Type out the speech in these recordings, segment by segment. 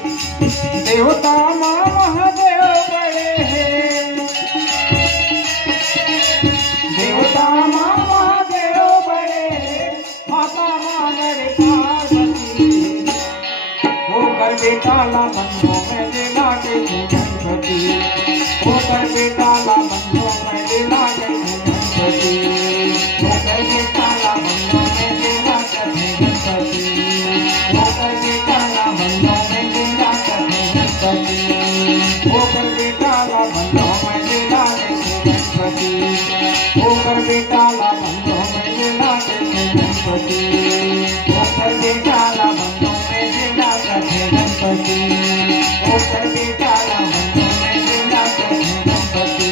देवता माँ महादेव बड़े हैं, देवता माँ महादेव बड़े हैं, माता माँ बड़े पार्वती होकर बेटाला बंधों में दिला के गणपति होकर बेटाला बंधों में दिला के गणपति होकर बेटाला बंधों में दिला के गणपति होकर बेटाला बंधों में दिला के होकर बेटाला बंधों में दिला के गणपति होकर बेटाला बंधों में दिला के गणपति होकर बेटाला बंधों में दिला के गणपति होकर बेटाला बंधों में दिला के गणपति।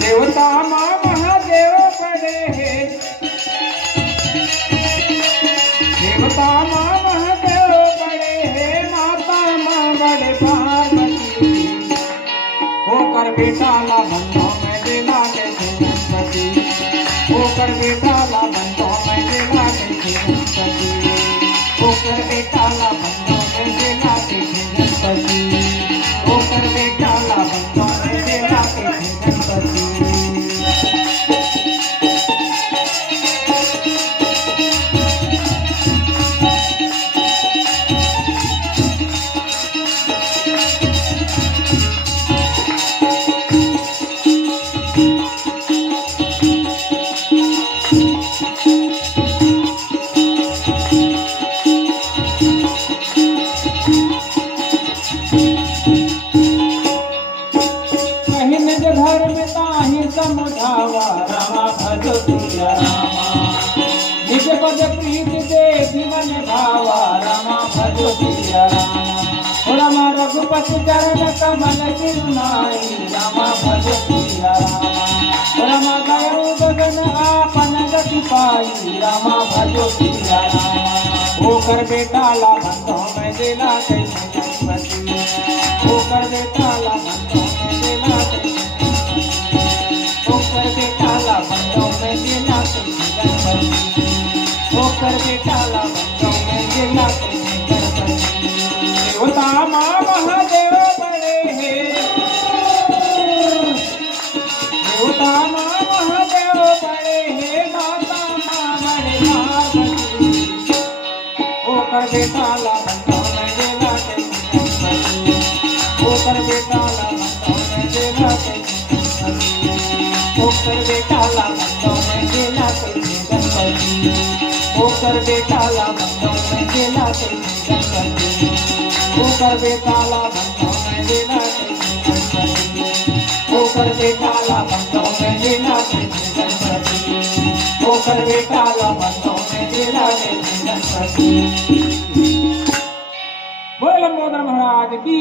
देवता माँ महादेव बड़े हैं, देवता माँ महादेव बड़े हैं, माता माँ बड़े पार्वती होकर बेटाला बंधों में दिला के गणपति होकर बेटाला बंधों में दिला के गणपति होकर बेटाला बंधों में दिला के गणपति होकर बेटाला बंधों में दिला के गणपति। घर में ताही समुझावा रामा भजो सिया रामा निज पद प्रीत देवी मन भावा रामा भजो सिया रामा रामा रघुपति चरण कमल सिरुनाई रामा भजो सिया रामा रामा गयो गगन आपन गति पाई रामा भजो सिया रामा होकर बेटाला बंधों में दिला के गणपति होकर बेटाला बंधों में दिला के होकर बेटाला बंधों में दिला के गणपति होकर बेटाला बंधों में दिला के गणपति। देवता माँ महादेव बड़े हैं, देवता माँ महादेव बड़े हैं, माता माँ बड़े पार्वती होकर बेटाला बंधों में दिला के गणपति होकर बेटाला बंधों में दिला के होकर बेटाला बंधों में दिला के गणपति होकर बेटाला बंधों में दिला के गणपति होकर बेटाला बंधों में दिला के गणपति होकर बेटाला बंधों में दिला के गणपति होकर बेटाला बंधों में दिला के गणपति। बोल लंबोदर महाराज की।